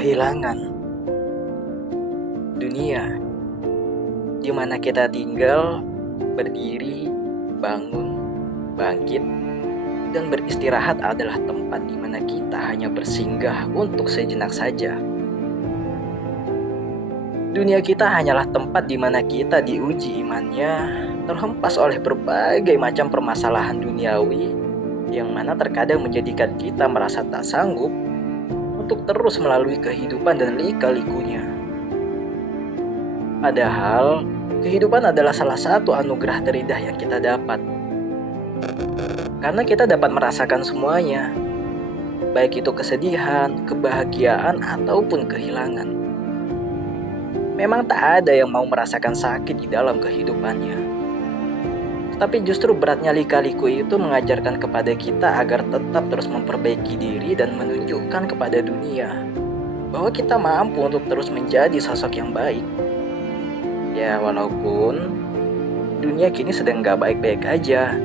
Kehilangan dunia di mana kita tinggal, berdiri, bangun, bangkit, dan beristirahat adalah tempat di mana kita hanya bersinggah untuk sejenak saja. Dunia kita hanyalah tempat di mana kita diuji imannya, terhempas oleh berbagai macam permasalahan duniawi yang mana terkadang menjadikan kita merasa tak sanggup untuk terus melalui kehidupan dan lika-likunya. Padahal, kehidupan adalah salah satu anugerah terindah yang kita dapat. Karena kita dapat merasakan semuanya, baik itu kesedihan, kebahagiaan, ataupun kehilangan. Memang tak ada yang mau merasakan sakit di dalam kehidupannya. Tapi justru beratnya lika-liku itu mengajarkan kepada kita agar tetap terus memperbaiki diri dan menunjukkan kepada dunia bahwa kita mampu untuk terus menjadi sosok yang baik. Ya, walaupun dunia kini sedang gak baik-baik aja,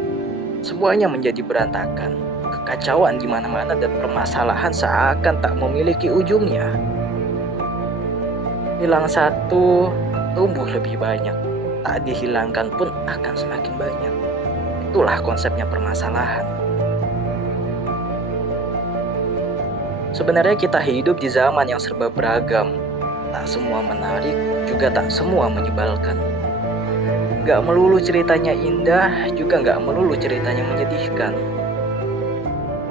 semuanya menjadi berantakan, kekacauan di mana-mana dan permasalahan seakan tak memiliki ujungnya. Hilang satu, tumbuh lebih banyak. Tak dihilangkan pun akan semakin banyak. Itulah konsepnya permasalahan. Sebenarnya kita hidup di zaman yang serba beragam. Tak semua menarik, juga tak semua menyebalkan. Gak melulu ceritanya indah, juga gak melulu ceritanya menyedihkan.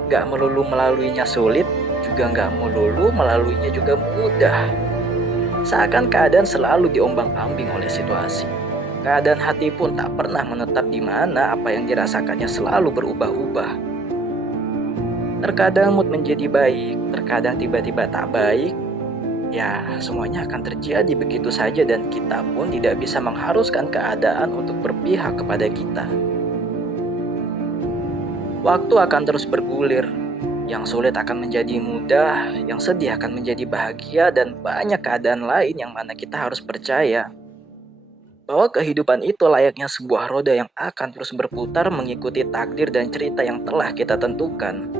Gak melulu melaluinya sulit, juga gak melulu melaluinya juga mudah. Seakan keadaan selalu diombang-ambing oleh situasi. Keadaan hati pun tak pernah menetap di mana apa yang dirasakannya selalu berubah-ubah. Terkadang mood menjadi baik, terkadang tiba-tiba tak baik. Ya, semuanya akan terjadi begitu saja dan kita pun tidak bisa mengharuskan keadaan untuk berpihak kepada kita. Waktu akan terus bergulir. Yang sulit akan menjadi mudah, yang sedih akan menjadi bahagia, dan banyak keadaan lain yang mana kita harus percaya bahwa kehidupan itu layaknya sebuah roda yang akan terus berputar mengikuti takdir dan cerita yang telah kita tentukan.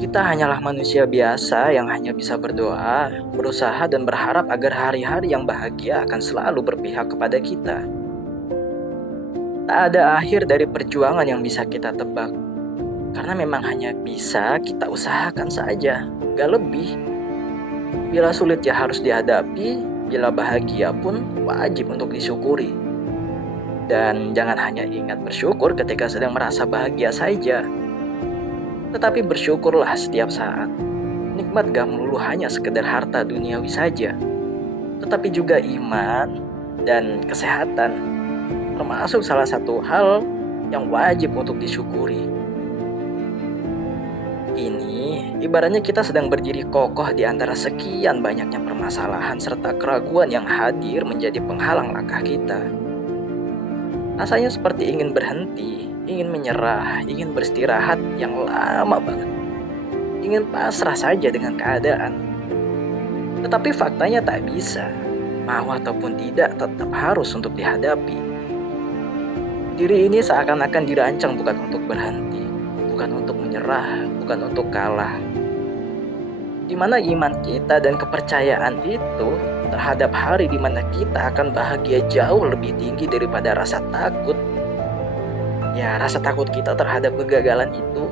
Kita hanyalah manusia biasa yang hanya bisa berdoa, berusaha dan berharap agar hari-hari yang bahagia akan selalu berpihak kepada kita. Tak ada akhir dari perjuangan yang bisa kita tebak, karena memang hanya bisa kita usahakan saja, gak lebih. Bila sulit ya harus dihadapi, bila bahagia pun wajib untuk disyukuri. Dan jangan hanya ingat bersyukur ketika sedang merasa bahagia saja, tetapi bersyukurlah setiap saat. Nikmat gak melulu hanya sekedar harta duniawi saja, tetapi juga iman dan kesehatan, termasuk salah satu hal yang wajib untuk disyukuri. Ini ibaratnya kita sedang berdiri kokoh di antara sekian banyaknya permasalahan serta keraguan yang hadir menjadi penghalang langkah kita. Rasanya seperti ingin berhenti, ingin menyerah, ingin beristirahat yang lama banget. Ingin pasrah saja dengan keadaan. Tetapi faktanya tak bisa. Mau ataupun tidak tetap harus untuk dihadapi. Diri ini seakan-akan dirancang bukan untuk berhenti, bukan untuk menyerah, bukan untuk kalah. Di mana iman kita dan kepercayaan itu terhadap hari di mana kita akan bahagia jauh lebih tinggi daripada rasa takut. Ya, rasa takut kita terhadap kegagalan itu.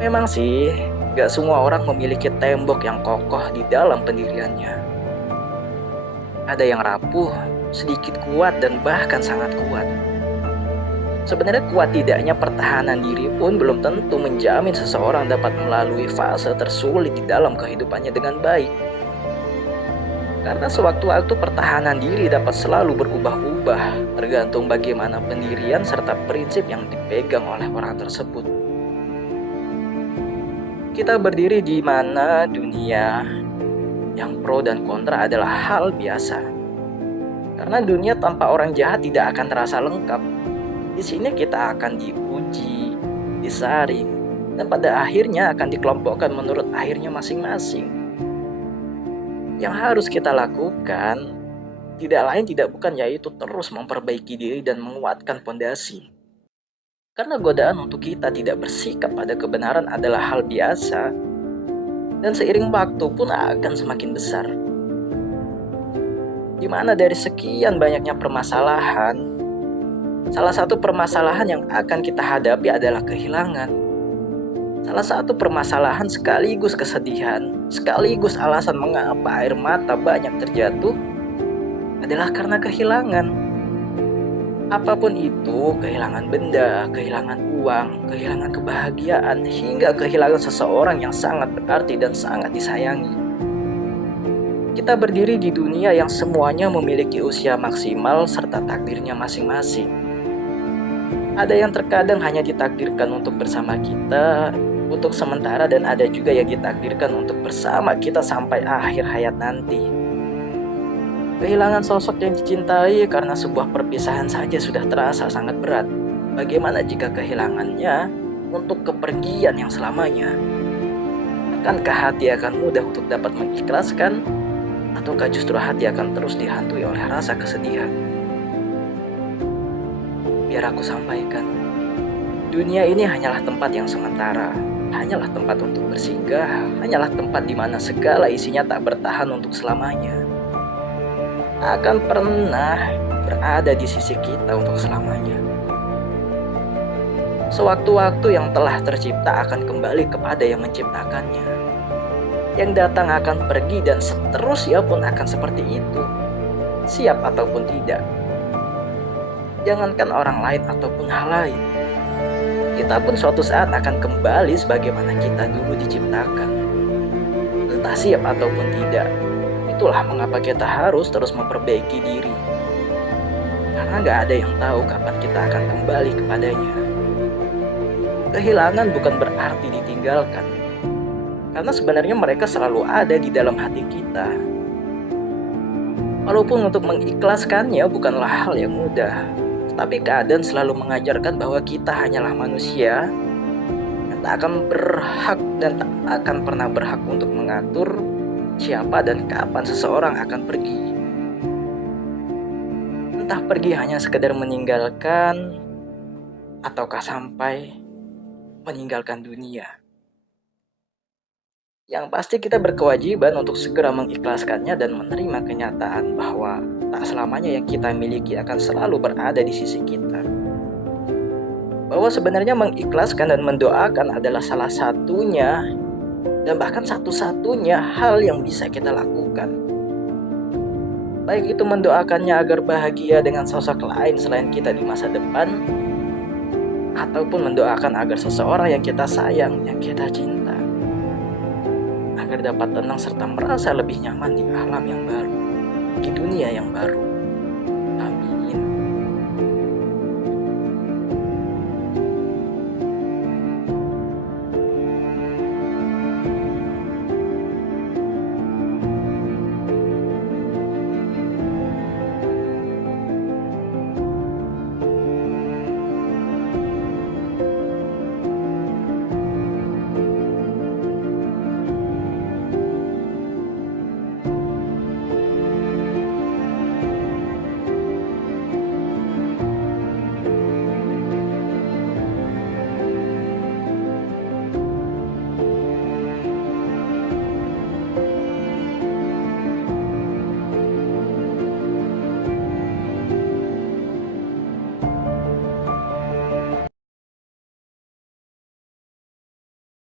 Memang sih, gak semua orang memiliki tembok yang kokoh di dalam pendiriannya. Ada yang rapuh, sedikit kuat, dan bahkan sangat kuat. Sebenarnya kuat tidaknya pertahanan diri pun belum tentu menjamin seseorang dapat melalui fase tersulit di dalam kehidupannya dengan baik. Karena sewaktu-waktu pertahanan diri dapat selalu berubah-ubah, tergantung bagaimana pendirian serta prinsip yang dipegang oleh orang tersebut. Kita berdiri di mana dunia yang pro dan kontra adalah hal biasa. Karena dunia tanpa orang jahat tidak akan terasa lengkap. Di sini kita akan diuji, disaring, dan pada akhirnya akan dikelompokkan menurut akhirnya masing-masing. Yang harus kita lakukan tidak lain tidak bukan yaitu terus memperbaiki diri dan menguatkan pondasi. Karena godaan untuk kita tidak bersikap pada kebenaran adalah hal biasa. dan seiring waktu pun akan semakin besar. Di mana dari sekian banyaknya permasalahan, salah satu permasalahan yang akan kita hadapi adalah kehilangan. Salah satu permasalahan sekaligus kesedihan, sekaligus alasan mengapa air mata banyak terjatuh adalah karena kehilangan. Apapun itu, kehilangan benda, kehilangan uang, kehilangan kebahagiaan, hingga kehilangan seseorang yang sangat berarti dan sangat disayangi. Kita berdiri di dunia yang semuanya memiliki usia maksimal serta takdirnya masing-masing. Ada yang terkadang hanya ditakdirkan untuk bersama kita untuk sementara, dan ada juga yang ditakdirkan untuk bersama kita sampai akhir hayat nanti. Kehilangan sosok yang dicintai karena sebuah perpisahan saja sudah terasa sangat berat. Bagaimana jika kehilangannya untuk kepergian yang selamanya? Akankah hati akan mudah untuk dapat mengikhlaskan? Ataukah justru hati akan terus dihantui oleh rasa kesedihan? Biar aku sampaikan, dunia ini hanyalah tempat yang sementara, hanyalah tempat untuk bersinggah, hanyalah tempat di mana segala isinya tak bertahan untuk selamanya. Akan pernah berada di sisi kita untuk selamanya. Sewaktu-waktu yang telah tercipta akan kembali kepada yang menciptakannya. Yang datang akan pergi dan seterusnya pun akan seperti itu, siap ataupun tidak. Jangankan orang lain ataupun hal lain, kita pun suatu saat akan kembali sebagaimana kita dulu diciptakan. Entah siap ataupun tidak. Itulah mengapa kita harus terus memperbaiki diri. Karena gak ada yang tahu kapan kita akan kembali kepadanya. Kehilangan bukan berarti ditinggalkan. Karena sebenarnya mereka selalu ada di dalam hati kita. Walaupun untuk mengikhlaskannya bukanlah hal yang mudah. Tapi keadaan selalu mengajarkan bahwa kita hanyalah manusia yang tak akan berhak dan tak akan pernah berhak untuk mengatur siapa dan kapan seseorang akan pergi. Entah pergi hanya sekedar meninggalkan, ataukah sampai meninggalkan dunia. Yang pasti kita berkewajiban untuk segera mengikhlaskannya dan menerima kenyataan bahwa tak selamanya yang kita miliki akan selalu berada di sisi kita. Bahwa sebenarnya mengikhlaskan dan mendoakan adalah salah satunya dan bahkan satu-satunya hal yang bisa kita lakukan. Baik itu mendoakannya agar bahagia dengan sosok lain selain kita di masa depan, ataupun mendoakan agar seseorang yang kita sayang, yang kita cinta, agar dapat tenang serta merasa lebih nyaman di alam yang baru, di dunia yang baru.